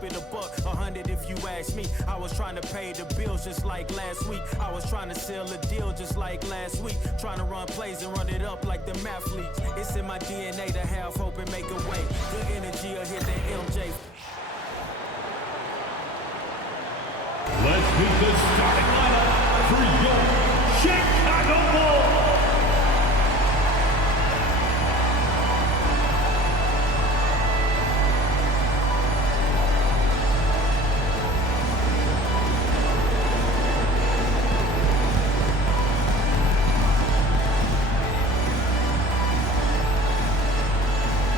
keep it a buck, 100 if you ask me. I was trying to pay the bills just like last week. I was trying to seal a deal just like last week. Trying to run plays and run it up like the mathletes. It's in my DNA to have hope and make a way. Good energy will hit that MJ. Let's meet the starting lineup for your Chicago Bulls.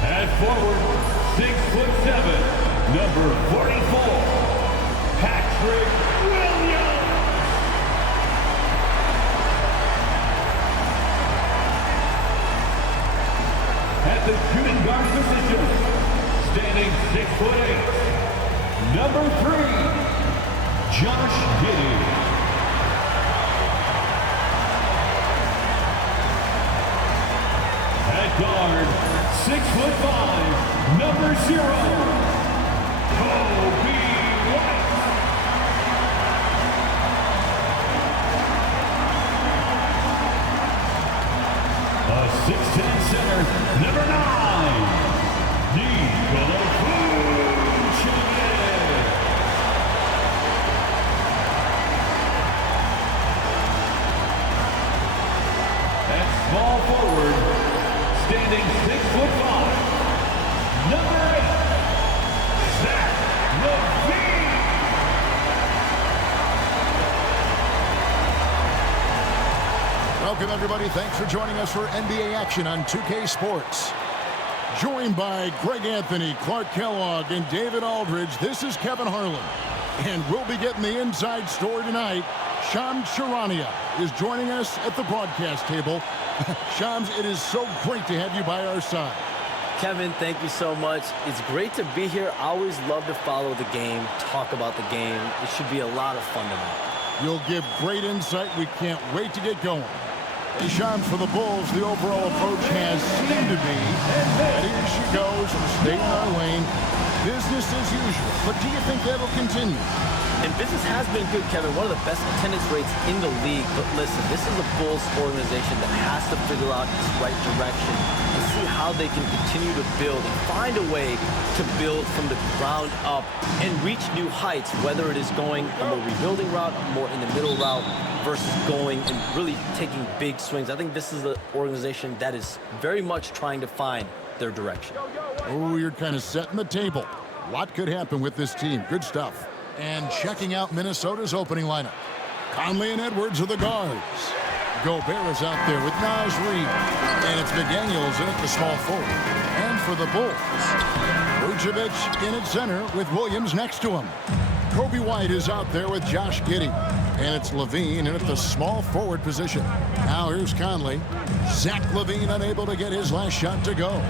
At forward, 6'7", number 44, Patrick Williams. At the shooting guard position, standing 6'8", number 3, Josh Giddey. At guard, 6'5", number 0, Kobe White. A 6'10" center, number 9, Nikola Vucevic. At small forward, standing 6'5", number 8, Zach LaVine. Welcome, everybody. Thanks for joining us for NBA action on 2K Sports. Joined by Greg Anthony, Clark Kellogg, and David Aldridge, this is Kevin Harlan. And we'll be getting the inside story tonight. Shams Charania is joining us at the broadcast table. Shams, it is so great to have you by our side. Kevin, thank you so much. It's great to be here. I always love to follow the game, talk about the game. It should be a lot of fun tonight. You'll give great insight. We can't wait to get going. Hey, Shams, for the Bulls, the overall approach has seemed to be, and here she goes, stay in our lane, business as usual. But do you think that'll continue? And business has been good, Kevin. One of the best attendance rates in the league. But listen, this is a Bulls organization that has to figure out its right direction and see how they can continue to build and find a way to build from the ground up and reach new heights, whether it is going a more rebuilding route, more in the middle route, versus going and really taking big swings. I think this is an organization that is very much trying to find their direction. Oh, you're kind of setting the table. What could happen with this team? Good stuff. And checking out Minnesota's opening lineup. Conley and Edwards are the guards. Gobert is out there with Naz Reid. And it's McDaniels in at the small forward. And for the Bulls, Vucevic in at center with Williams next to him. Kobe White is out there with Josh Giddey. And it's LaVine in at the small forward position. Now here's Conley. Zach LaVine unable to get his last shot to go.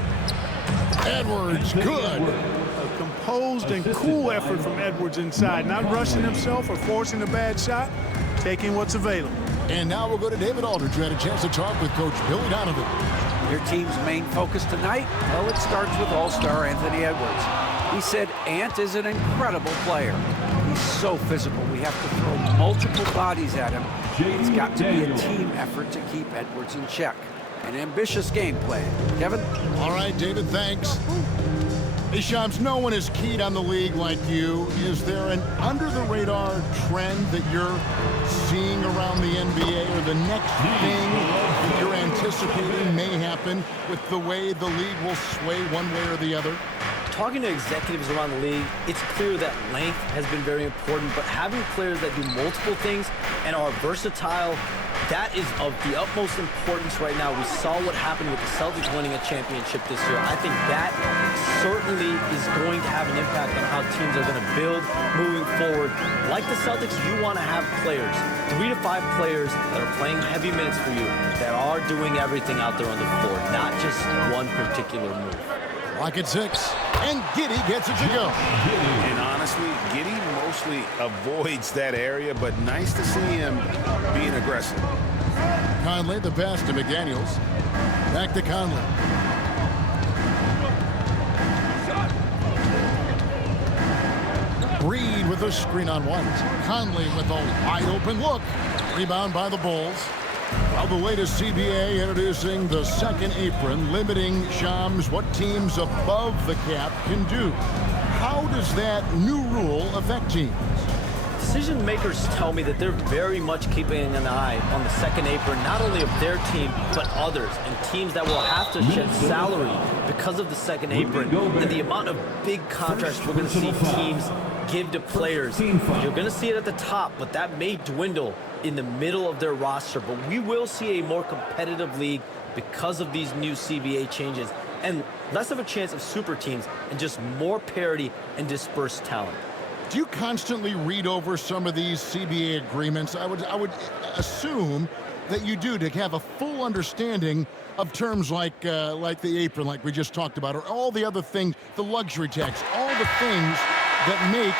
Edwards, good. A composed and cool effort from Edwards inside. Not rushing himself or forcing a bad shot. Taking what's available. And now we'll go to David Aldridge, who had a chance to talk with Coach Billy Donovan. Your team's main focus tonight? Well, it starts with All-Star Anthony Edwards. He said Ant is an incredible player. He's so physical. We have to throw multiple bodies at him. It's got to be a team effort to keep Edwards in check. An ambitious game plan. Kevin? All right, David, thanks. Hey, Shams, no one is keyed on the league like you. Is there an under-the-radar trend that you're seeing around the NBA, or the next thing that you're anticipating may happen with the way the league will sway one way or the other? Talking to executives around the league, it's clear that length has been very important, but having players that do multiple things and are versatile, that is of the utmost importance right now. We saw what happened with the Celtics winning a championship this year. I think that certainly is going to have an impact on how teams are going to build moving forward. Like the Celtics, you want to have players, 3 to 5 players that are playing heavy minutes for you, that are doing everything out there on the floor, not just one particular move. Clock at 6, and Giddey gets it to go. And honestly, Giddey mostly avoids that area, but nice to see him being aggressive. Conley, the pass to McDaniels. Back to Conley. Reed with a screen on one. Conley with a wide-open look. Rebound by the Bulls. Well, the latest CBA introducing the second apron, limiting, Shams, what teams above the cap can do. How does that new rule affect teams? Decision makers tell me that they're very much keeping an eye on the second apron, not only of their team, but others, and teams that will have to shed salary because of the second apron, and the amount of big contracts we're going to see teams give to players. You're going to see it at the top, but that may dwindle in the middle of their roster. But we will see a more competitive league because of these new CBA changes, and less of a chance of super teams and just more parity and dispersed talent. Do you constantly read over some of these CBA agreements? I would assume that you do, to have a full understanding of terms like the apron, like we just talked about, or all the other things, the luxury tax, all the things that make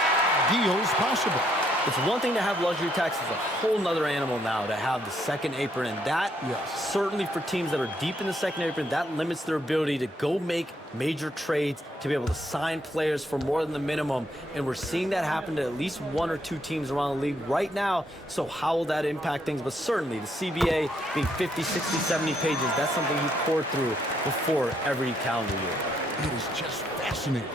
deals possible. It's one thing to have luxury tax. It's a whole nother animal now to have the second apron. And that, certainly for teams that are deep in the second apron, that limits their ability to go make major trades, to be able to sign players for more than the minimum. And we're seeing that happen to at least one or two teams around the league right now. So how will that impact things? But certainly the CBA being 50, 60, 70 pages, that's something you pour through before every calendar year. It is just fascinating.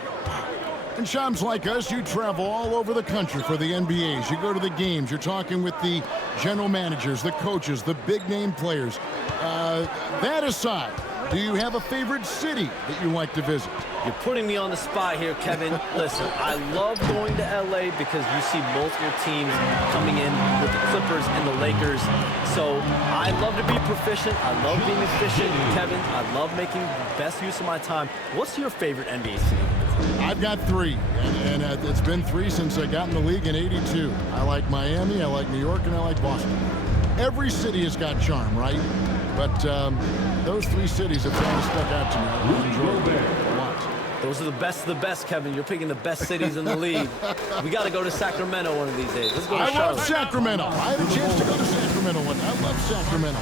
And Shams, like us, you travel all over the country for the NBAs. You go to the games. You're talking with the general managers, the coaches, the big-name players. That aside, do you have a favorite city that you like to visit? You're putting me on the spot here, Kevin. Listen, I love going to LA because you see multiple teams coming in with the Clippers and the Lakers. So I love to be proficient. I love being efficient, Kevin. I love making the best use of my time. What's your favorite NBA city? I've got three, and it's been three since I got in the league in '82. I like Miami, I like New York, and I like Boston. Every city has got charm, right? But those three cities have kind of stuck out to me. I enjoy them a lot. Those are the best of the best, Kevin. You're picking the best cities in the league. We got to go to Sacramento one of these days. Let's go to Charlotte. I love Sacramento. I had a chance to go to Sacramento one. I love Sacramento.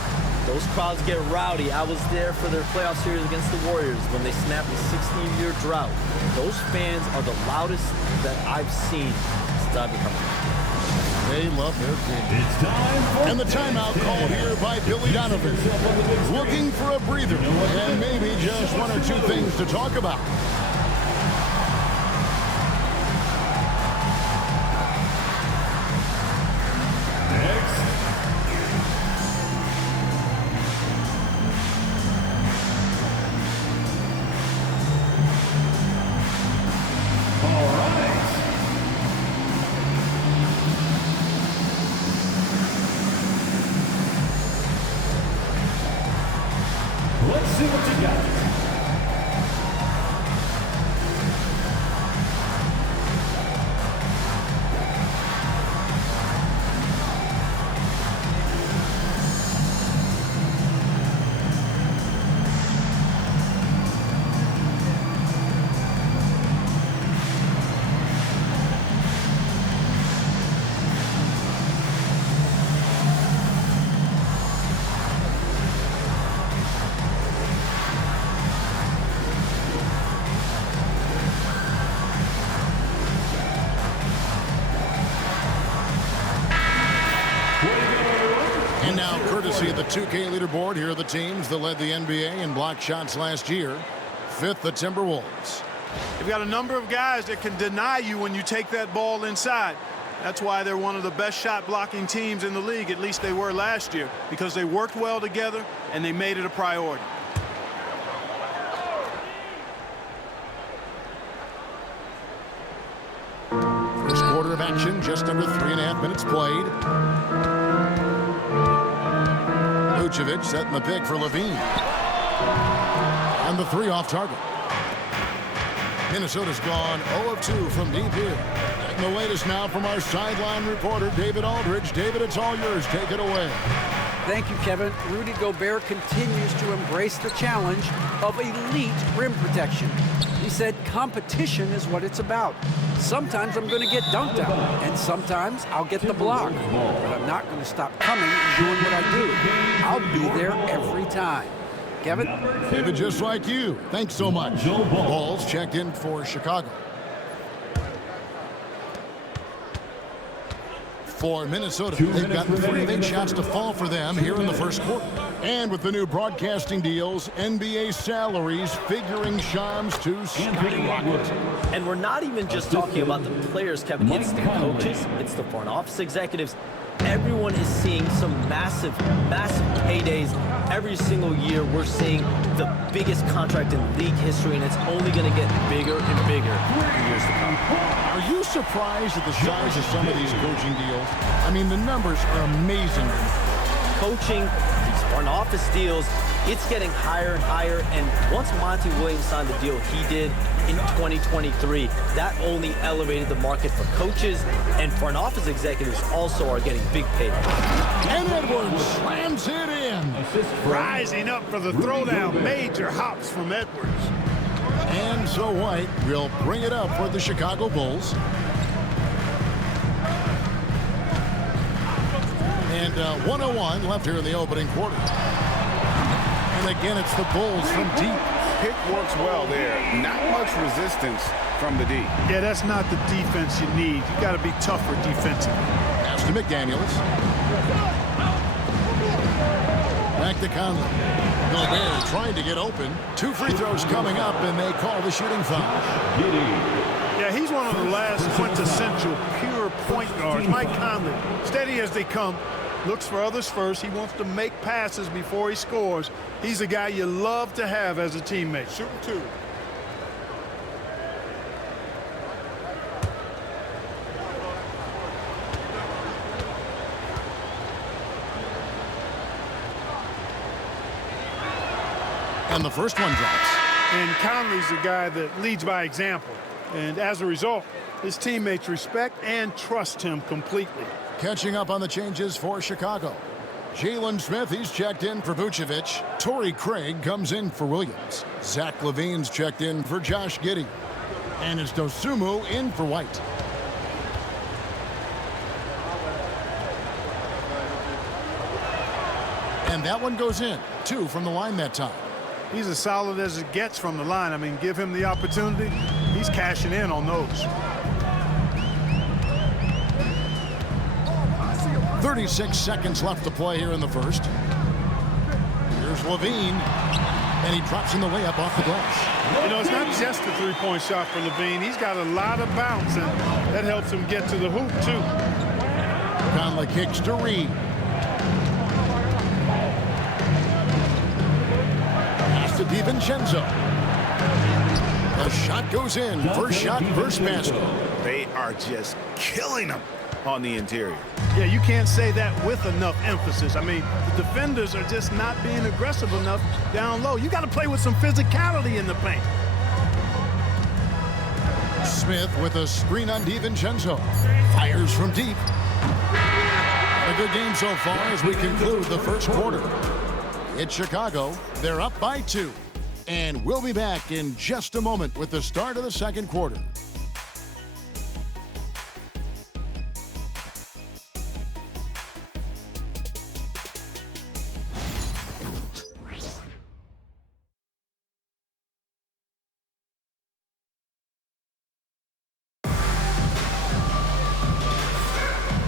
Those crowds get rowdy. I was there for their playoff series against the Warriors when they snapped a 16-year drought. Those fans are the loudest that I've seen since I've become a fan. They love their team. It's time. And the timeout called here by Billy Donovan. Looking for a breather and maybe just one or two things to talk about. Let's see what you got. And now, courtesy of the 2K leaderboard, here are the teams that led the NBA in block shots last year. Fifth, the Timberwolves. They've got a number of guys that can deny you when you take that ball inside. That's why they're one of the best shot blocking teams in the league, at least they were last year, because they worked well together and they made it a priority. First quarter of action, just under 3.5 minutes played. Vucevic setting the pick for Levine. And the three off target. Minnesota's gone 0 of 2 from deep here. Getting the latest now from our sideline reporter, David Aldridge. David, it's all yours. Take it away. Thank you, Kevin. Rudy Gobert continues to embrace the challenge of elite rim protection. He said competition is what it's about. Sometimes I'm going to get dunked on, and sometimes I'll get the block. But I'm not going to stop coming and doing what I do. I'll be there every time. Kevin? David, just like you. Thanks so much. Bulls checked in for Chicago. For Minnesota, they've got 3 big shots to fall for them here in the first quarter. And with the new broadcasting deals, NBA salaries figuring Shams to skyrocket. And we're not even just talking about the players, Kevin. It's the coaches, it's the front office executives. Everyone is seeing some massive, massive paydays. Every single year, we're seeing the biggest contract in league history, and it's only going to get bigger and bigger in years to come. Are you surprised at the size of some of these coaching deals? I mean, the numbers are amazing. Coaching, these front office deals, it's getting higher and higher. And once Monty Williams signed the deal he did in 2023, that only elevated the market for coaches, and front office executives also are getting big paydays. And Edwards slams it in. Rising up for the throwdown. Major hops from Edwards. And so White will bring it up for the Chicago Bulls. And 101 left here in the opening quarter. And again, it's the Bulls from deep. Pick works well there. Not much resistance from the D. Yeah, that's not the defense you need. You got to be tougher defensively. Pass to McDaniels. Back to Conley. Gobert trying to get open. 2 free throws coming up, and they call the shooting foul. Yeah, he's one of the last quintessential pure point guards. Mike Conley, steady as they come, looks for others first. He wants to make passes before he scores. He's a guy you love to have as a teammate. Shooting 2. And the first one drops. And Conley's a guy that leads by example. And as a result, his teammates respect and trust him completely. Catching up on the changes for Chicago. Jalen Smith, he's checked in for Vucevic. Torrey Craig comes in for Williams. Zach LaVine's checked in for Josh Giddey. And it's Dosunmu in for White. And that one goes in. 2 from the line that time. He's as solid as it gets from the line. I mean, give him the opportunity. He's cashing in on those. 36 seconds left to play here in the first. Here's Levine. And he drops in the layup off the glass. You know, it's not just a three-point shot for Levine. He's got a lot of bounce, and that helps him get to the hoop, too. Conley kicks to Reed. Pass to DiVincenzo. The shot goes in. First shot, first basket. They are just killing them on the interior. Yeah, you can't say that with enough emphasis. I mean, the defenders are just not being aggressive enough down low. You got to play with some physicality in the paint. Smith with a screen on DiVincenzo. Fires from deep. A good game so far as we conclude the first quarter. It's Chicago. They're up by 2. And we'll be back in just a moment with the start of the second quarter.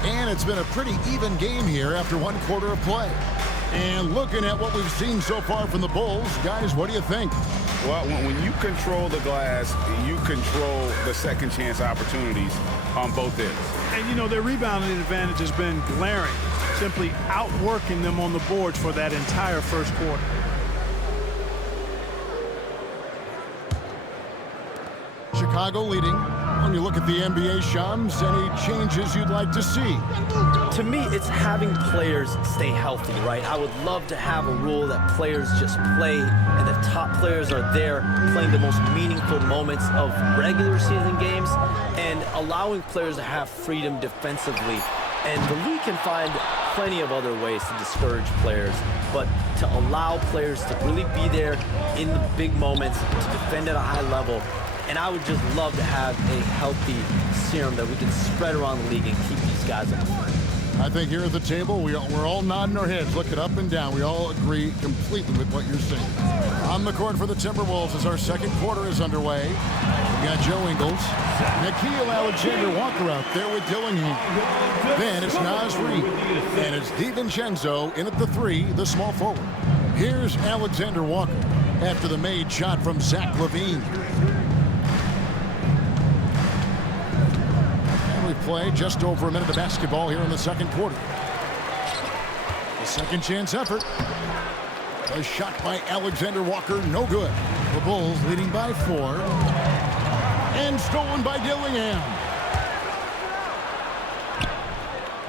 And it's been a pretty even game here after 1 quarter of play. And looking at what we've seen so far from the Bulls, guys, what do you think? Well, when you control the glass, you control the second chance opportunities on both ends. And, you know, their rebounding advantage has been glaring, simply outworking them on the boards for that entire first quarter. Chicago leading. When you look at the NBA, Shams, any changes you'd like to see? To me, it's having players stay healthy, right? I would love to have a rule that players just play and the top players are there playing the most meaningful moments of regular season games and allowing players to have freedom defensively. And the league can find plenty of other ways to discourage players, but to allow players to really be there in the big moments, to defend at a high level. And I would just love to have a healthy serum that we can spread around the league and keep these guys on the front. I think here at the table, we're all nodding our heads, looking up and down. We all agree completely with what you're saying. On the court for the Timberwolves as our second quarter is underway. We got Joe Ingles, Nickeil Alexander-Walker out there with Dillingham. Then it's Naz Reid, and it's DiVincenzo in at the 3, the small forward. Here's Alexander-Walker after the made shot from Zach LaVine. And we play just over a minute of basketball here in the second quarter. The second chance effort. A shot by Alexander-Walker, no good. The Bulls leading by 4. And stolen by Dillingham.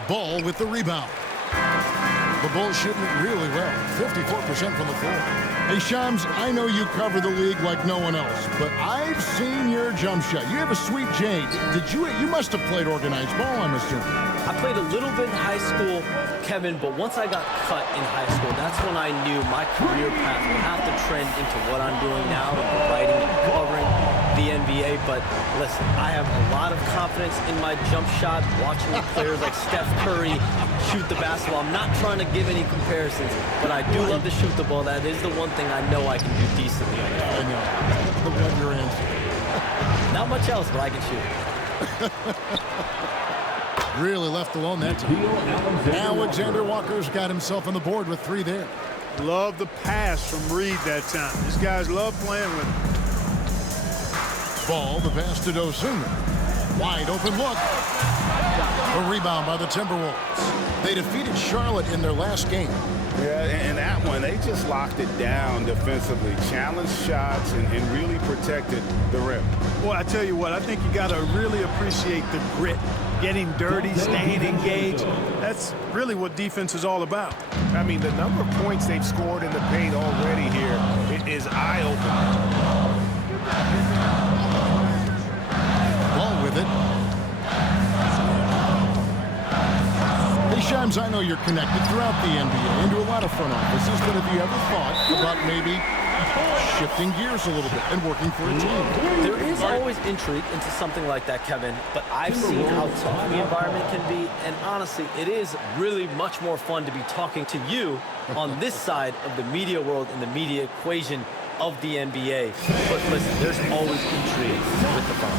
Ball with the rebound. The Bulls shooting it really well, 54% from the floor. Hey, Shams, I know you cover the league like no one else, but I've seen your jump shot. You have a sweet Jane. You must have played organized ball, I'm assuming. I played a little bit in high school, Kevin, but once I got cut in high school, that's when I knew my career path would have to trend into what I'm doing now, writing and covering the NBA. But listen, I have a lot of confidence in my jump shot, watching the players like Steph Curry shoot the basketball. I'm not trying to give any comparisons, but I do love to shoot the ball. That is the one thing I know I can do decently. I know. Look at your answer. Not much else, but I can shoot. Really left alone that time. Alexander-Walker's got himself on the board with 3 there. Love the pass from Reid that time. These guys love playing with him. Ball, the pass to Dosunmu. Wide open look. A rebound by the Timberwolves. They defeated Charlotte in their last game. Yeah, and that one, they just locked it down defensively. Challenged shots and really protected the rim. Boy, I tell you what, I think you got to really appreciate the grit. Getting dirty, staying engaged. That's really what defense is all about. I mean, the number of points they've scored in the paint already here is eye-opening. Ball with it. Hey, Shams, I know you're connected throughout the NBA into a lot of front offices, but have you ever thought about maybe shifting gears a little bit and working for a team? There is always intrigue into something like that, Kevin, but I've seen how tough the environment can be, and honestly, it is really much more fun to be talking to you on this side of the media world and the media equation of the NBA. But listen, there's always intrigue with the phone.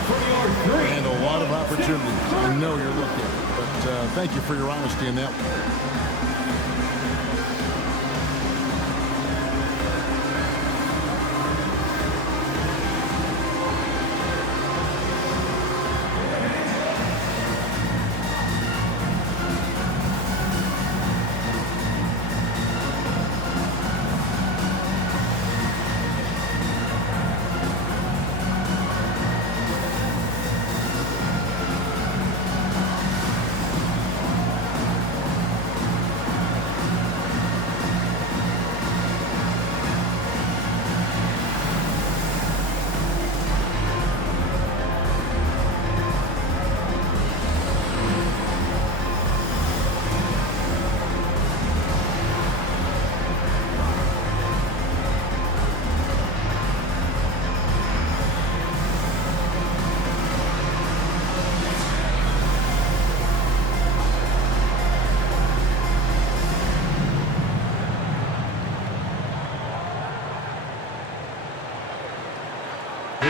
And a lot of opportunities. I know you're looking, but thank you for your honesty in that one.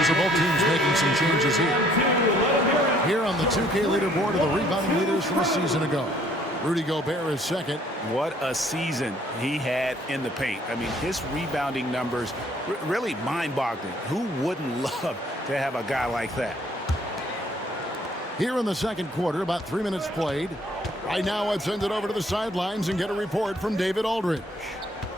Both teams making some changes here. Here on the 2K leaderboard are the rebounding leaders from a season ago. Rudy Gobert is second. What a season he had in the paint. I mean, his rebounding numbers really mind-boggling. Who wouldn't love to have a guy like that? Here in the second quarter, about 3 minutes played. Right now, I'd send it over to the sidelines and get a report from David Aldridge.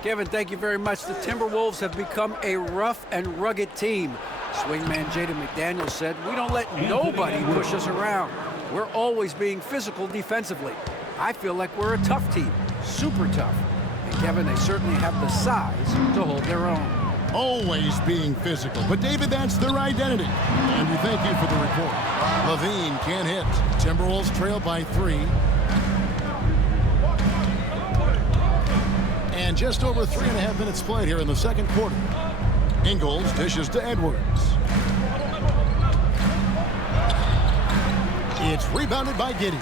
Kevin, thank you very much. The Timberwolves have become a rough and rugged team. Swingman Jaden McDaniels said, "We don't let nobody push us around. We're always being physical defensively. I feel like we're a tough team, super tough." And Kevin, they certainly have the size to hold their own. Always being physical. But David, that's their identity. And we thank you for the report. LaVine can't hit. Timberwolves trail by 3. And just over 3.5 minutes played here in the second quarter. Ingles dishes to Edwards. It's rebounded by Giddey.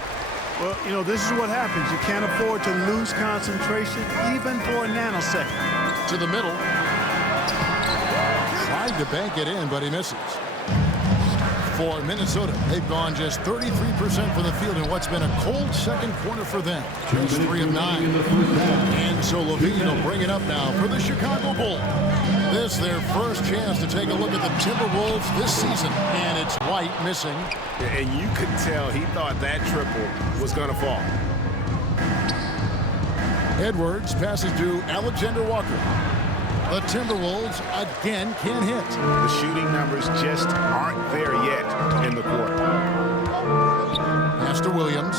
Well, you know, this is what happens. You can't afford to lose concentration, even for a nanosecond. To the middle. Tried to bank it in, but he misses. For Minnesota, they've gone just 33% from the field in what's been a cold second quarter for them. Just 3 of 9. And so Levine will bring it up now for the Chicago Bulls. This their first chance to take a look at the Timberwolves this season. And it's White missing. And you could tell he thought that triple was going to fall. Edwards passes to Alexander Walker. The Timberwolves again can't hit. The shooting numbers just aren't there yet in the quarter. Pass to Williams.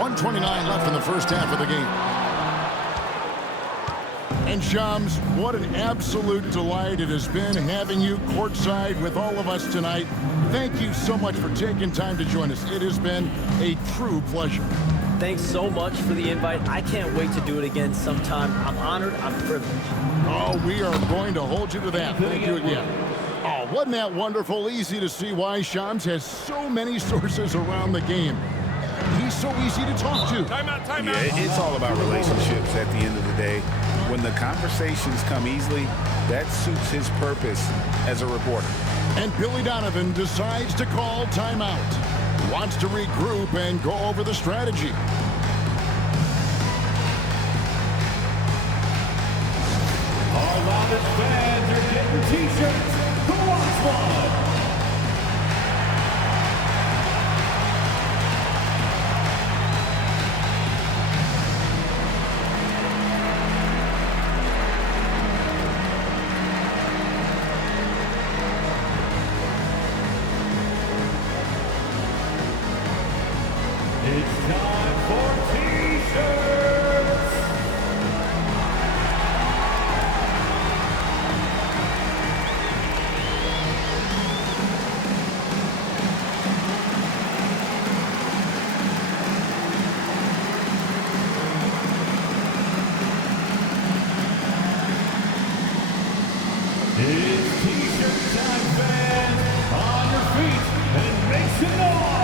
1:29 left in the first half of the game. And Shams, what an absolute delight it has been having you courtside with all of us tonight. Thank you so much for taking time to join us. It has been a true pleasure. Thanks so much for the invite. I can't wait to do it again sometime. I'm honored. I'm privileged. Oh, we are going to hold you to that. Thank you again. Oh, wasn't that wonderful? Easy to see why Shams has so many sources around the game. He's so easy to talk to. Timeout. Yeah, it's all about relationships at the end of the day. When the conversations come easily, that suits his purpose as a reporter. And Billy Donovan decides to call timeout. Wants to regroup and go over the strategy. Our loudest fans are getting t-shirts. Who wants one? It's time for t-shirts! It's t-shirt time, fans! On your feet and make some noise!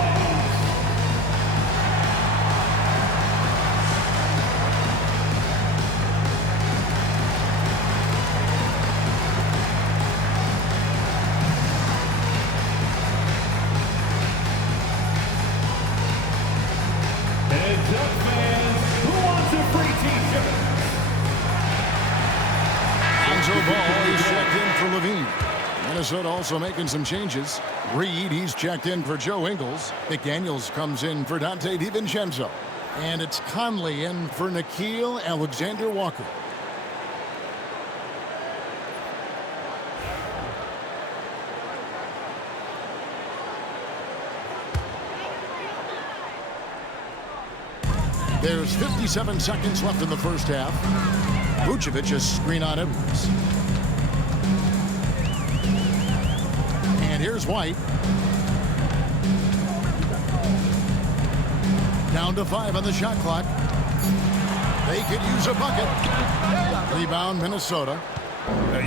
Heads up, fans! Who wants a free t-shirt? Lonzo Ball, he's checked in for Levine. Minnesota also making some changes. Reed, he's checked in for Joe Ingles. McDaniels comes in for Dante DiVincenzo. And it's Conley in for Nickeil Alexander-Walker. There's 57 seconds left in the first half. Vucevic is screen on Edwards. And here's White. Down to 5 on the shot clock. They could use a bucket. Rebound, Minnesota.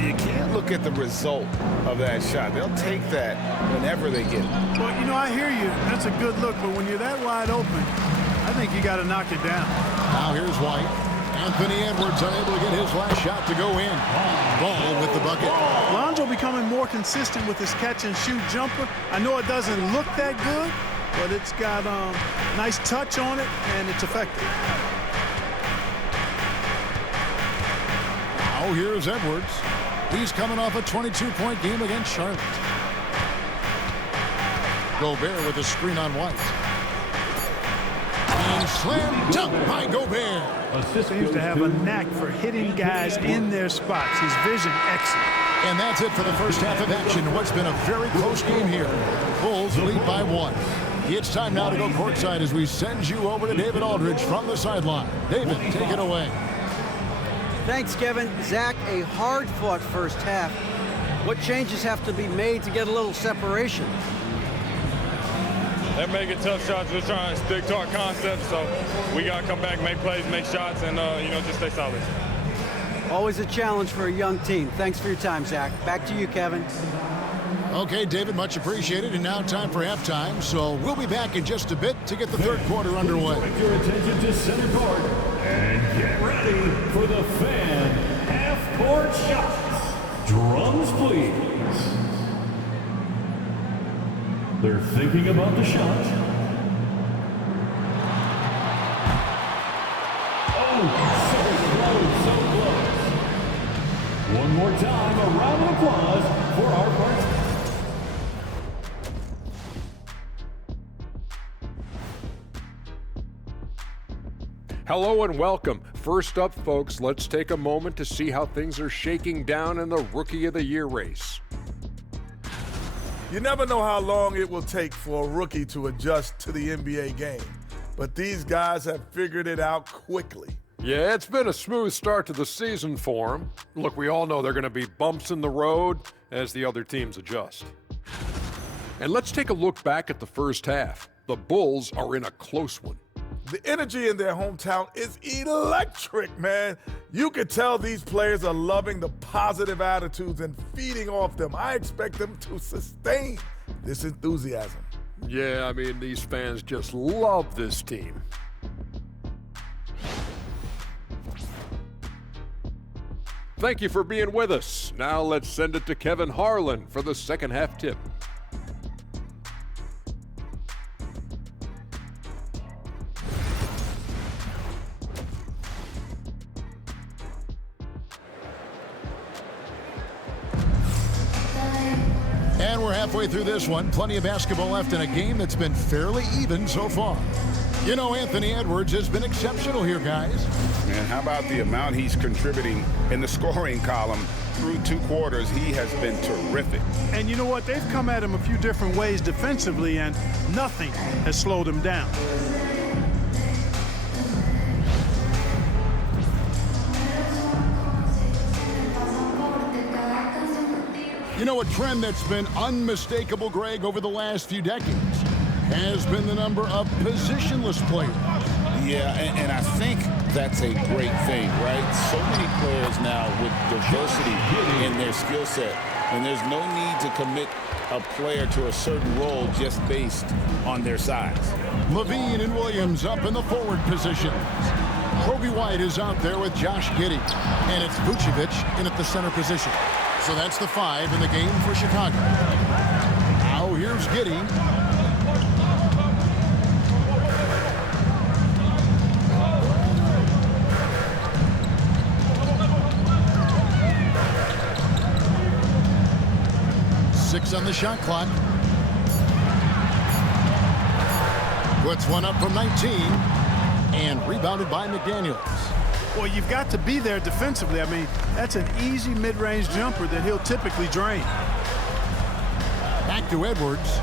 You can't look at the result of that shot. They'll take that whenever they get it. Well, you know, I hear you. That's a good look, but when you're that wide open, I think you got to knock it down. Now here's White. Anthony Edwards unable to get his last shot to go in. Ball with the bucket. Lonzo becoming more consistent with his catch-and-shoot jumper. I know it doesn't look that good, but it's got nice touch on it, and it's effective. Now here's Edwards. He's coming off a 22-point game against Charlotte. Gobert with a screen on White. And slam dunk by Gobert. Seems to have a knack for hitting guys in their spots. His vision excellent. And that's it for the first half of action. What's been a very close game here. Bulls lead by 1. It's time now to go courtside as we send you over to David Aldridge from the sideline. David, take it away. Thanks, Kevin. Zach, a hard-fought first half. What changes have to be made to get a little separation? They're making tough shots. We're trying to stick to our concept, so we got to come back, make plays, make shots, and, just stay solid. Always a challenge for a young team. Thanks for your time, Zach. Back to you, Kevin. Okay, David, much appreciated. And now time for halftime. So we'll be back in just a bit to get the third quarter underway. Direct your attention to center court and get ready for the fan half-court shots. Drums, please. They're thinking about the shot. Oh, so close. One more time, a round of applause for our participants. Hello and welcome. First up, folks, let's take a moment to see how things are shaking down in the Rookie of the Year race. You never know how long it will take for a rookie to adjust to the NBA game, but these guys have figured it out quickly. Yeah, it's been a smooth start to the season for them. Look, we all know there are going to be bumps in the road as the other teams adjust. And let's take a look back at the first half. The Bulls are in a close one. The energy in their hometown is electric, man. You could tell these players are loving the positive attitudes and feeding off them. I expect them to sustain this enthusiasm. Yeah, I mean, these fans just love this team. Thank you for being with us. Now let's send it to Kevin Harlan for the second half tip. And we're halfway through this one. Plenty of basketball left in a game that's been fairly even so far. You know, Anthony Edwards has been exceptional here, guys. Man, how about the amount he's contributing in the scoring column through 2 quarters? He has been terrific. And you know what? They've come at him a few different ways defensively, and nothing has slowed him down. You know, a trend that's been unmistakable, Greg, over the last few decades has been the number of positionless players. Yeah, and I think that's a great thing, right? So many players now with diversity in their skill set, and there's no need to commit a player to a certain role just based on their size. Levine and Williams up in the forward positions. Kobe White is out there with Josh Giddey, and it's Vucevic in at the center position. So that's the 5 in the game for Chicago. Now here's Giddey. Six on the shot clock. Puts one up from 19 and rebounded by McDaniels. Well, you've got to be there defensively. I mean, that's an easy mid-range jumper that he'll typically drain. Back to Edwards.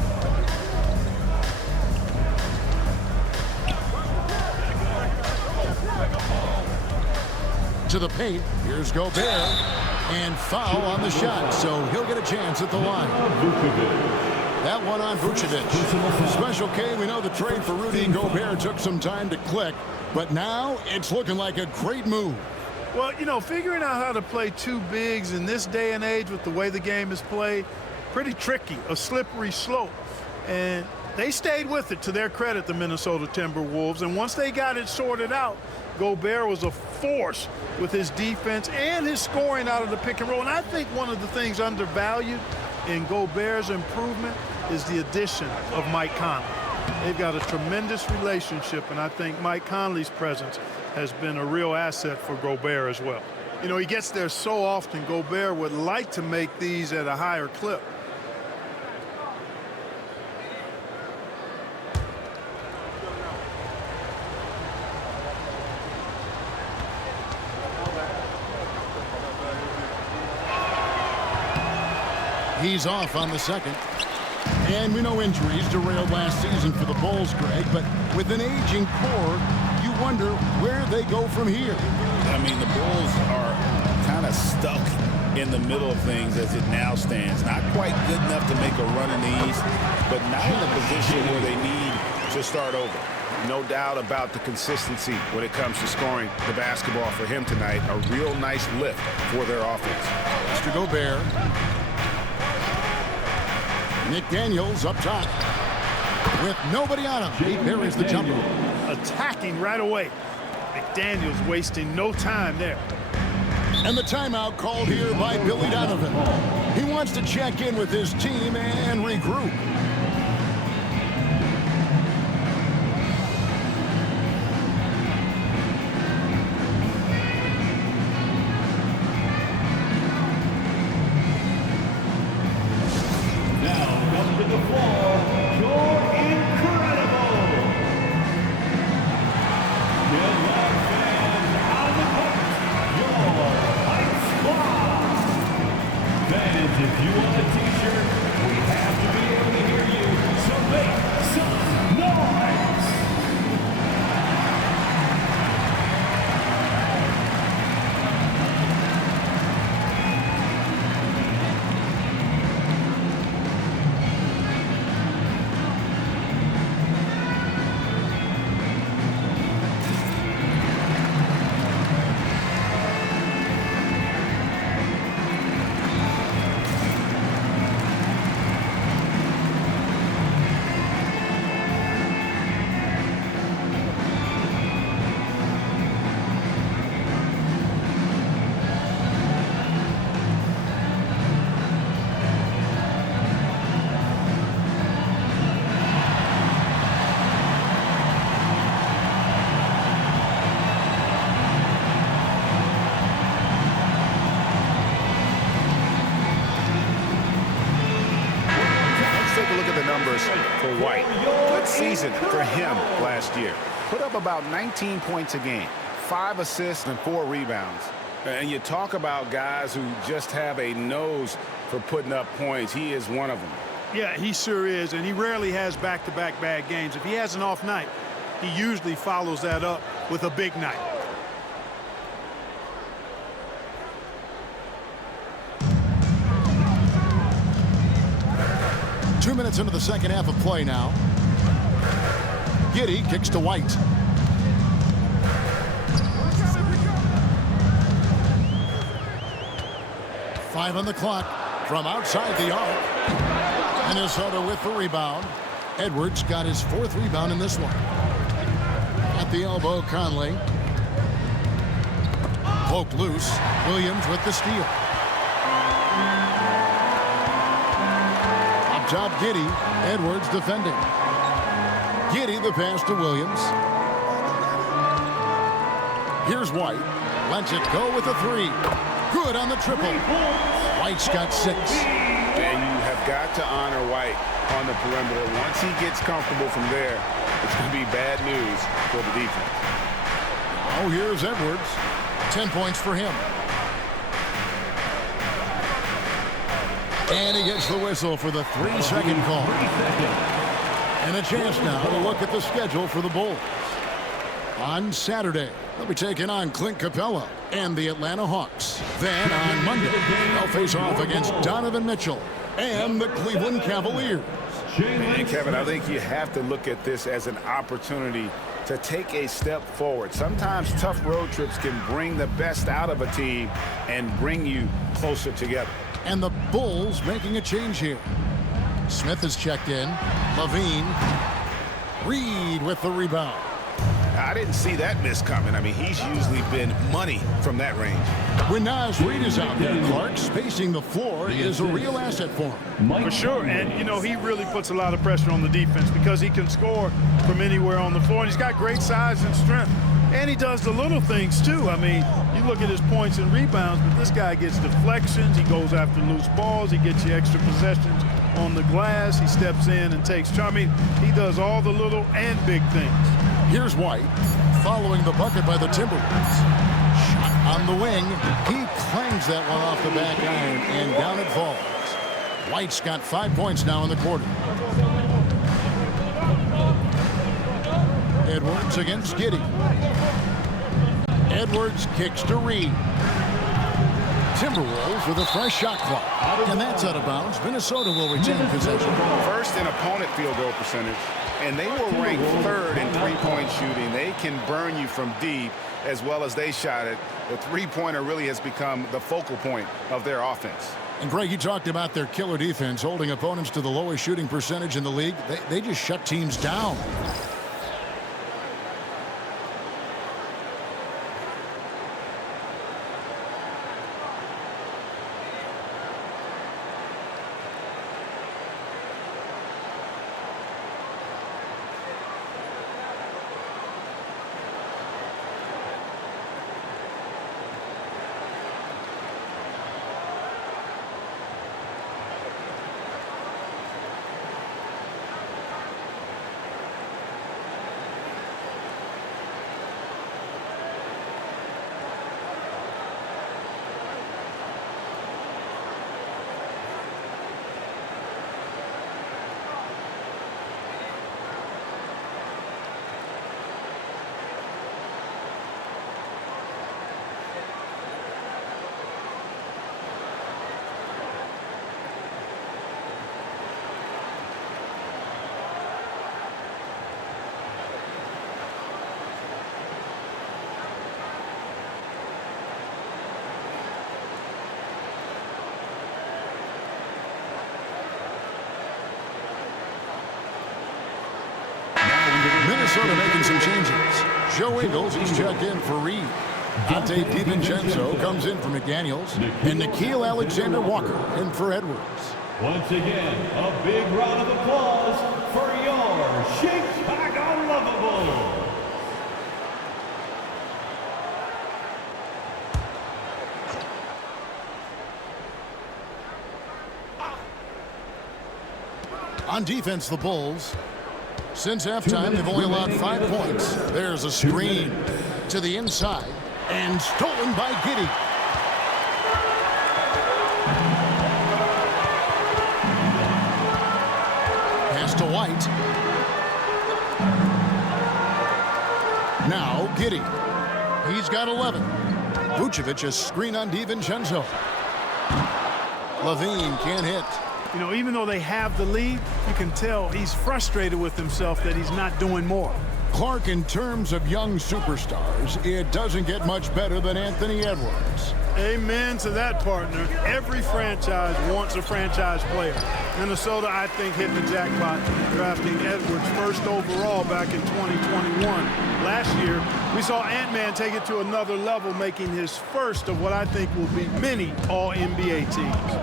To the paint. Here's Gobert. And foul on the shot, so he'll get a chance at the line. That one on Vucevic. Special K, we know the trade for Rudy Gobert took some time to click, but now it's looking like a great move. Well, you know, figuring out how to play 2 bigs in this day and age with the way the game is played, pretty tricky, a slippery slope. And they stayed with it, to their credit, the Minnesota Timberwolves. And once they got it sorted out, Gobert was a force with his defense and his scoring out of the pick and roll. And I think one of the things undervalued in Gobert's improvement is the addition of Mike Conley. They've got a tremendous relationship, and I think Mike Conley's presence has been a real asset for Gobert as well. You know, he gets there so often. Gobert would like to make these at a higher clip. He's off on the second. And we know injuries derailed last season for the Bulls, Greg, but with an aging core, you wonder where they go from here. I mean, the Bulls are kind of stuck in the middle of things as it now stands. Not quite good enough to make a run in the East, but not in a position where they need to start over. No doubt about the consistency when it comes to scoring the basketball for him tonight. A real nice lift for their offense. Mr. Gobert. McDaniels up top. With nobody on him, he buries the jumper. Attacking right away. McDaniels wasting no time there. And the timeout called here by Billy Donovan. He wants to check in with his team and regroup. For White. Good season for him last year. Put up about 19 points a game, 5 assists and 4 rebounds. And you talk about guys who just have a nose for putting up points. He is one of them. Yeah, he sure is, and he rarely has back-to-back bad games. If he has an off night, he usually follows that up with a big night. Two minutes into the second half of play now. Giddey kicks to White. Five on the clock from outside the arc. Minnesota with the rebound. Edwards got his 4th rebound in this one. At the elbow, Conley. Poked loose. Williams with the steal. Top Giddey, Edwards defending. Giddey the pass to Williams. Here's White. Lets it go with a 3. Good on the triple. White's got 6. And you have got to honor White on the perimeter. Once he gets comfortable from there, it's going to be bad news for the defense. Oh, here's Edwards. 10 points for him. And he gets the whistle for the 3-second call. And a chance now to look at the schedule for the Bulls. On Saturday, they'll be taking on Clint Capella and the Atlanta Hawks. Then on Monday, they'll face off against Donovan Mitchell and the Cleveland Cavaliers. And Kevin, I think you have to look at this as an opportunity to take a step forward. Sometimes tough road trips can bring the best out of a team and bring you closer together. And the Bulls making a change here. Smith is checked in. Levine. Reed with the rebound. I didn't see that miss coming. I mean, he's usually been money from that range. When Nas Reed is out there, Clark, spacing the floor is a real asset for him. For sure, and, you know, he really puts a lot of pressure on the defense because he can score from anywhere on the floor, and he's got great size and strength. And he does the little things, too. I mean, you look at his points and rebounds, but this guy gets deflections. He goes after loose balls. He gets you extra possessions on the glass. He steps in and takes charge. I mean, he does all the little and big things. Here's White following the bucket by the Timberwolves. Shot on the wing. He clangs that one off the back iron, and down it falls. White's got 5 points now in the quarter. Edwards against Giddey. Edwards kicks to Reed. Timberwolves with a fresh shot clock. And that's out of bounds. Minnesota will retain possession. First in opponent field goal percentage, and they were ranked 3rd in three-point shooting. They can burn you from deep as well as they shot it. The three-pointer really has become the focal point of their offense. And Greg, you talked about their killer defense, holding opponents to the lowest shooting percentage in the league. They just shut teams down. Minnesota making some changes. Joe Ingles is checked in for Reed. Dante DiVincenzo comes in for McDaniels. And Nikhil Alexander-Walker in for Edwards. Once again, a big round of applause for your Chicago Lovables. On defense, the Bulls. Since halftime, they've only allowed 5 points. There's a screen to the inside and stolen by Giddey. Pass to White. Now Giddey. He's got 11. Vucevic a screen on DiVincenzo. Levine can't hit. You know, even though they have the lead, you can tell he's frustrated with himself that he's not doing more. Clark, in terms of young superstars, it doesn't get much better than Anthony Edwards. Amen to that, partner. Every franchise wants a franchise player. Minnesota, I think, hit the jackpot drafting Edwards first overall back in 2021. Last year, we saw Ant-Man take it to another level, making his first of what I think will be many All-NBA teams.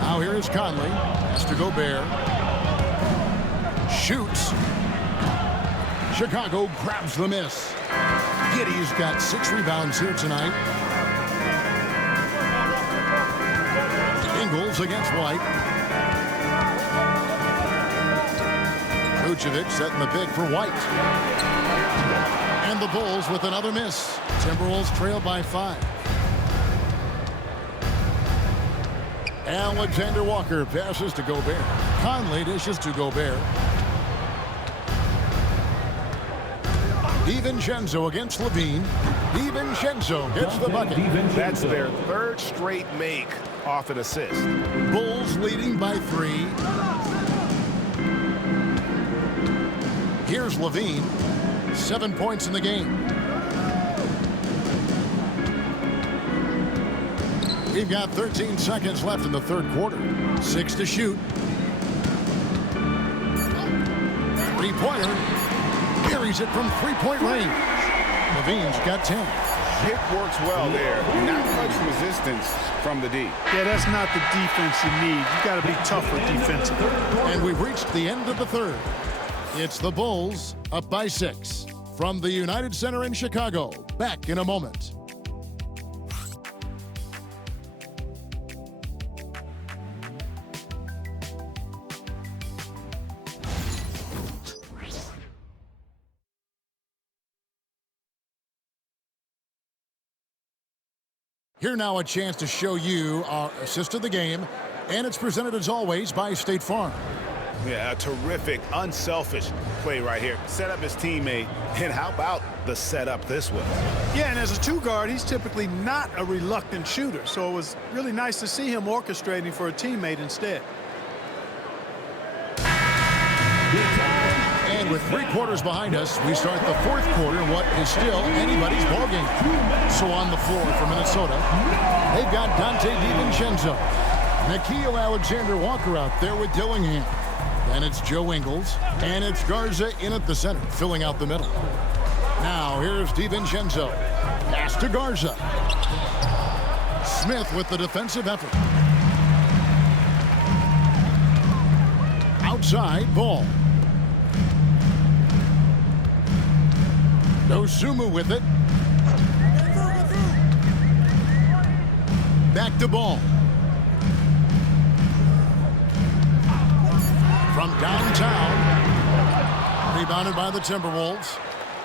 Now here is Conley. Pass to Gobert. Shoots. Chicago grabs the miss. Giddey's got 6 rebounds here tonight. Ingles against White. Vucevic setting the pick for White. And the Bulls with another miss. Timberwolves trail by 5. Alexander Walker passes to Gobert. Conley dishes to Gobert. DiVincenzo against Levine. DiVincenzo gets the bucket. That's their 3rd straight make off an assist. Bulls leading by 3. Here's Levine. 7 points in the game. We've got 13 seconds left in the 3rd quarter. 6 to shoot. 3-pointer. Carries it from 3-point range. Levine's got 10. Hit works well there. Not much resistance from the D. Yeah, that's not the defense you need. You got to be tougher defensively. And we've reached the end of the 3rd. It's the Bulls up by 6. From the United Center in Chicago. Back in a moment. Here now a chance to show you our assist of the game, and it's presented as always by State Farm. Yeah, a terrific, unselfish play right here. Set up his teammate, and how about the setup this way? Yeah, and as a 2-guard, he's typically not a reluctant shooter, so it was really nice to see him orchestrating for a teammate instead. And with 3 quarters behind us, we start the 4th quarter in what is still anybody's ballgame. So on the floor for Minnesota, they've got Dante DiVincenzo. Nikhil Alexander-Walker out there with Dillingham. Then it's Joe Ingles, and it's Garza in at the center, filling out the middle. Now here's DiVincenzo. Pass to Garza. Smith with the defensive effort. Outside ball. Dosunmu with it. Back to ball. From downtown. Rebounded by the Timberwolves.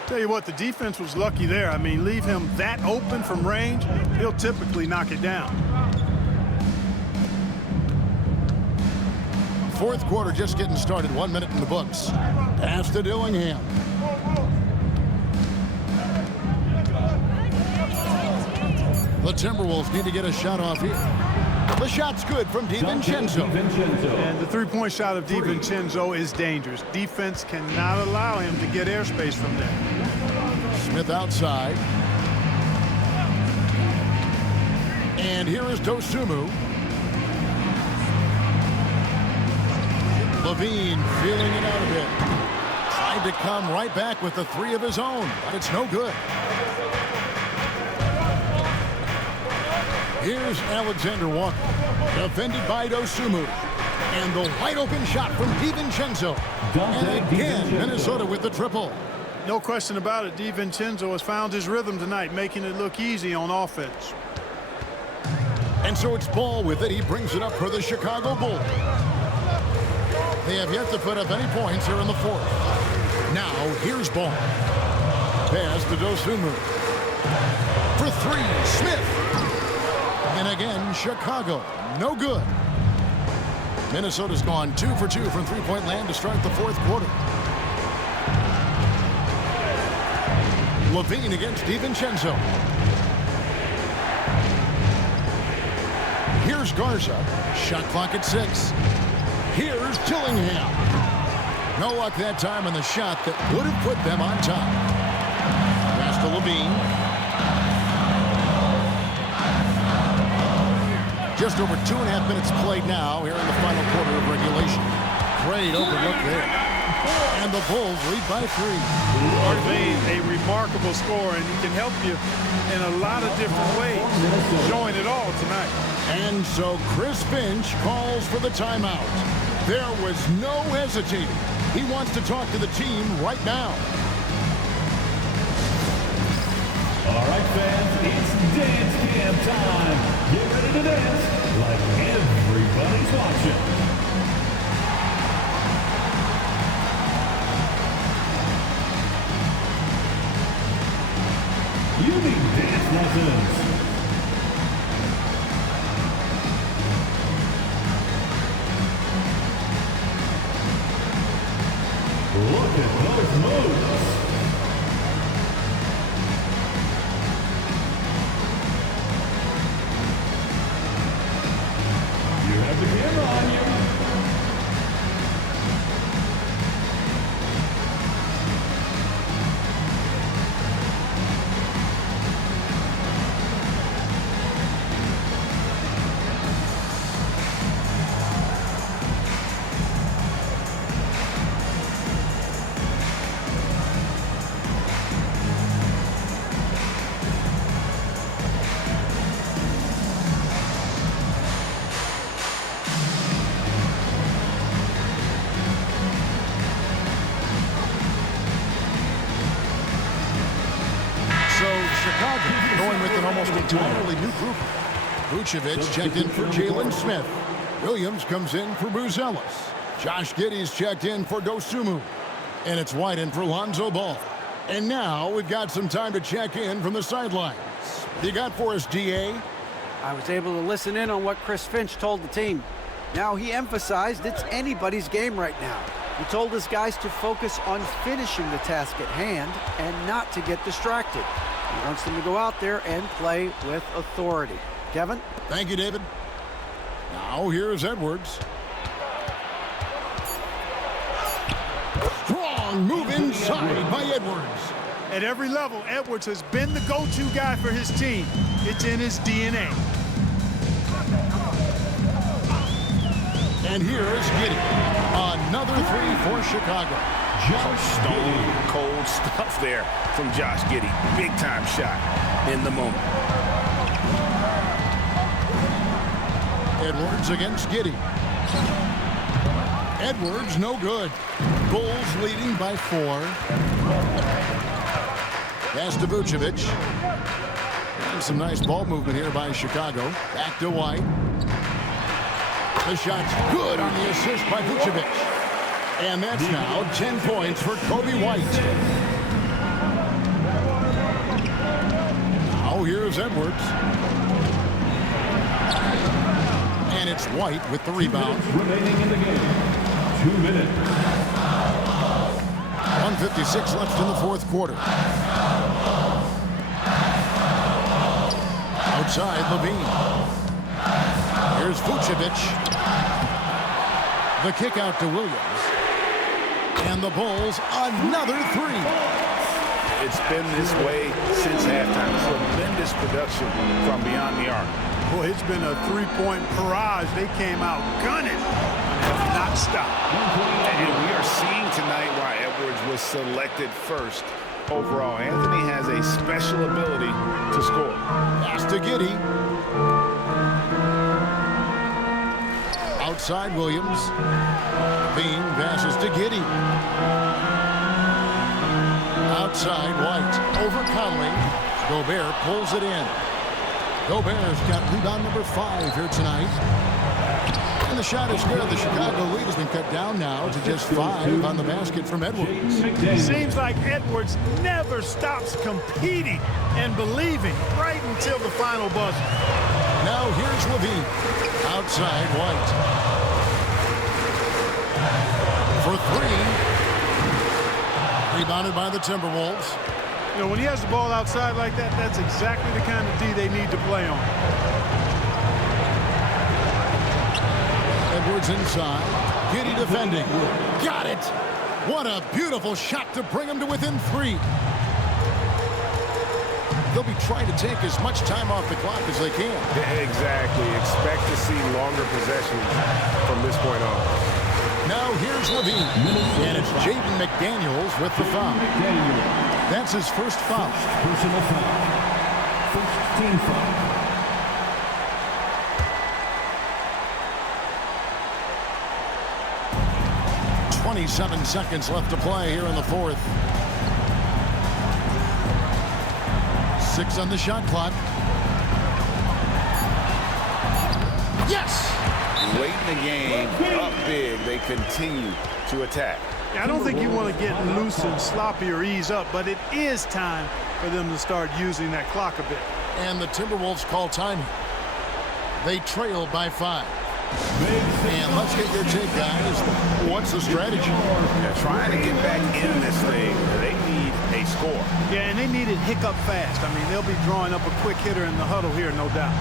Tell you what, the defense was lucky there. I mean, leave him that open from range, he'll typically knock it down. Fourth quarter just getting started. 1 minute in the books. Pass to Dillingham. The Timberwolves need to get a shot off here. The shot's good from DiVincenzo. And the three-point shot of DiVincenzo is dangerous. Defense cannot allow him to get airspace from there. Smith outside. And here is Dosunmu. Levine feeling it out a bit. Tried to come right back with the three of his own, but it's no good. Here's Alexander Walker, defended by Dosunmu. And the wide open shot from DiVincenzo. And again, Minnesota with the triple. No question about it. DiVincenzo has found his rhythm tonight, making it look easy on offense. And so it's Ball with it. He brings it up for the Chicago Bulls. They have yet to put up any points here in the fourth. Now, here's Ball. Pass to Dosunmu. For three, Smith. And again, Chicago, no good. Minnesota's gone 2 for 2 from three-point land to start the fourth quarter. Levine against DiVincenzo. Here's Garza. Shot clock at 6. Here's Dillingham. No luck that time on the shot that would have put them on top. Pass to Levine. Just over 2.5 minutes played now here in the final quarter of regulation. Great open look there. And the Bulls lead by 3. Levine, a remarkable scorer, and he can help you in a lot of different ways, showing it all tonight. And so Chris Finch calls for the timeout. There was no hesitating. He wants to talk to the team right now. All right, fans, it's dance cam time. Get ready to dance like everybody's watching. You need dance lessons. Look at those moves. You have the camera on you. Chicago going with an almost entirely new group. Vucevic checked in for Jalen Smith. Williams comes in for Buzelis. Josh Giddey's checked in for Dosunmu. And it's White in for Lonzo Ball. And now we've got some time to check in from the sidelines. You got for us, DA? I was able to listen in on what Chris Finch told the team. Now, he emphasized it's anybody's game right now. He told his guys to focus on finishing the task at hand and not to get distracted. He wants them to go out there and play with authority. Kevin? Thank you, David. Now here's Edwards. Strong move inside by Edwards. At every level, Edwards has been the go-to guy for his team. It's in his DNA. And here is Giddey. Another three for Chicago. Some stone cold stuff there from Josh Giddey. Big time shot in the moment. Edwards against Giddey. Edwards no good. Bulls leading by 4. Pass to Vucevic. And some nice ball movement here by Chicago. Back to White. The shot's good on the assist by Vucevic. And that's now 10 points for Kobe White. Now here's Edwards. And it's White with the rebound. Remaining in the game. 2 minutes. 1:56 left in the fourth quarter. Outside, Levine. Here's Vucevic. The kick out to Williams. And the Bulls, another three. It's been this way since halftime. Tremendous production from beyond the arc. Boy, it's been a three-point barrage. They came out gunning and have not stopped. And we are seeing tonight why Edwards was selected first overall. Anthony has a special ability to score. Pass to Giddey. Outside Williams. Bean passes to Giddey. Outside White. Over Conley. Gobert pulls it in. Gobert's got rebound number 5 here tonight. And the shot is good. The Chicago lead has been cut down now to just 5 on the basket from Edwards. Seems like Edwards never stops competing and believing right until the final buzzer. Now here's Levine. Outside White. For 3. Rebounded by the Timberwolves. You know, when he has the ball outside like that, that's exactly the kind of D they need to play on. Edwards inside. Giddey defending. Got it! What a beautiful shot to bring him to within 3. They'll be trying to take as much time off the clock as they can. Exactly. Expect to see longer possessions from this point on. Now here's Levine. And it's Jaden McDaniels with the foul. That's his first foul. Personal foul. First team foul. .27 seconds left to play here in the fourth. 6 on the shot clock. Yes! Late in the game, up big, they continue to attack. I don't think you want to get loose and sloppy or ease up, but it is time for them to start using that clock a bit. And the Timberwolves call timing. They trail by 5. And let's get your take, guys. What's the strategy? They're trying to get back in this thing. They need a score. Yeah, and they need it hiccup fast. I mean, they'll be drawing up a quick hitter in the huddle here, no doubt.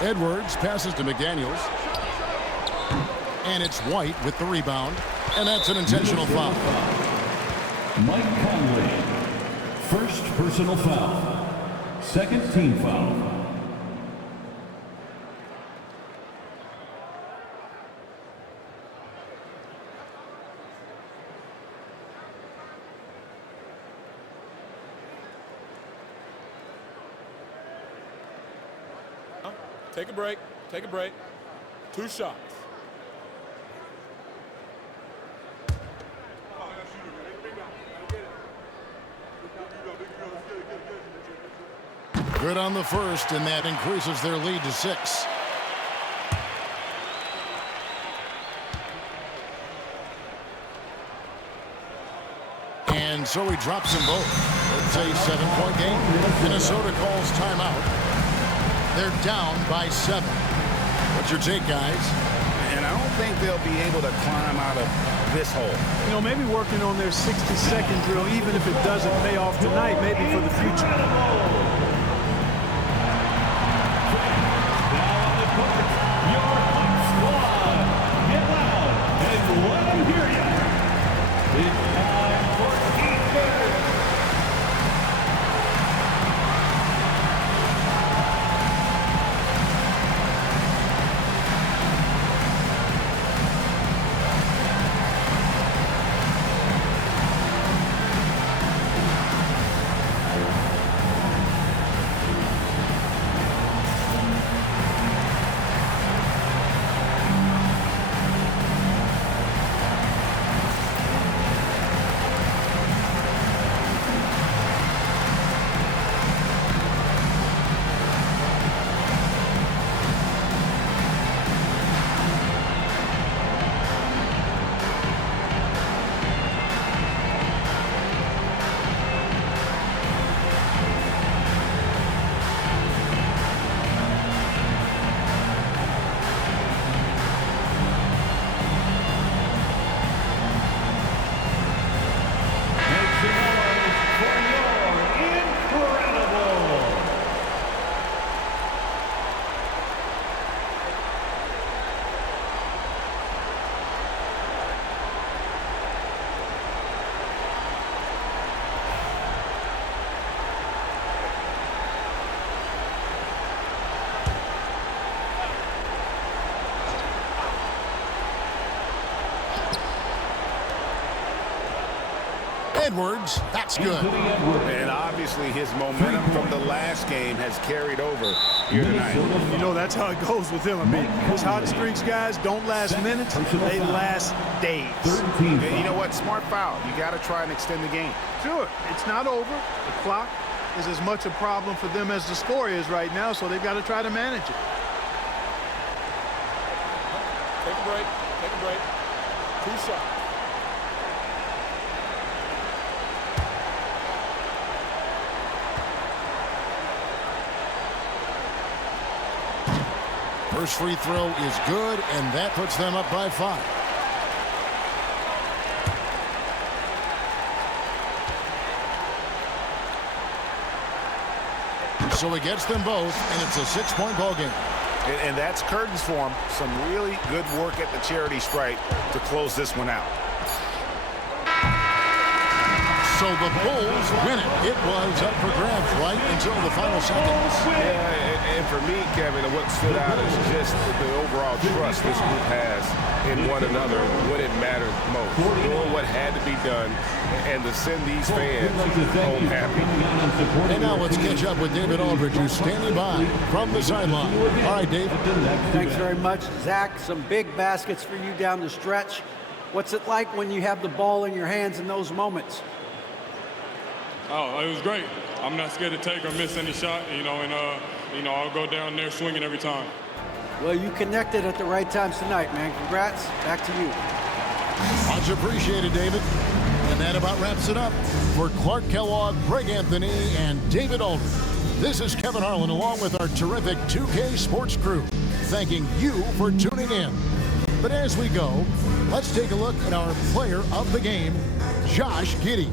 Edwards passes to McDaniels. And it's White with the rebound. And that's an intentional foul. Mike Conley. First personal foul. Second team foul. Take a break. Take a break. 2 shots. Good on the first, and that increases their lead to 6. And so he drops them both. It's a 7-point game. Minnesota calls timeout. They're down by 7. What's your take, guys? And I don't think they'll be able to climb out of this hole. You know, maybe working on their 60-second drill, even if it doesn't pay off tonight, maybe for the future. Edwards, that's good. And obviously his momentum from the last game has carried over here tonight. You know, that's how it goes with him. I mean, his hot streaks, guys, don't last minutes. They last days. And you know what? Smart foul. You got to try and extend the game. Sure, it's not over. The clock is as much a problem for them as the score is right now, so they've got to try to manage it. Take a break. Take a break. 2 shots. First free throw is good, and that puts them up by 5. So he gets them both, and it's a 6-point ball game. And that's curtains for him. Some really good work at the charity stripe to close this one out. So the Bulls win it. It was up for grabs right until the final seconds. Yeah, and for me, Kevin, what stood out is just the overall trust this group has in one another when it mattered most. Doing what had to be done and to send these fans home happy. And now let's catch up with David Aldridge, who's standing by from the sideline. All right, Dave. Thanks very much, Zach. Some big baskets for you down the stretch. What's it like when you have the ball in your hands in those moments? Oh, it was great. I'm not scared to take or miss any shot, and I'll go down there swinging every time. Well, you connected at the right times tonight, man. Congrats. Back to you. Much appreciated, David. And that about wraps it up. For Clark Kellogg, Greg Anthony, and David Aldridge, this is Kevin Harlan along with our terrific 2K Sports crew, thanking you for tuning in. But as we go, let's take a look at our player of the game, Josh Giddey.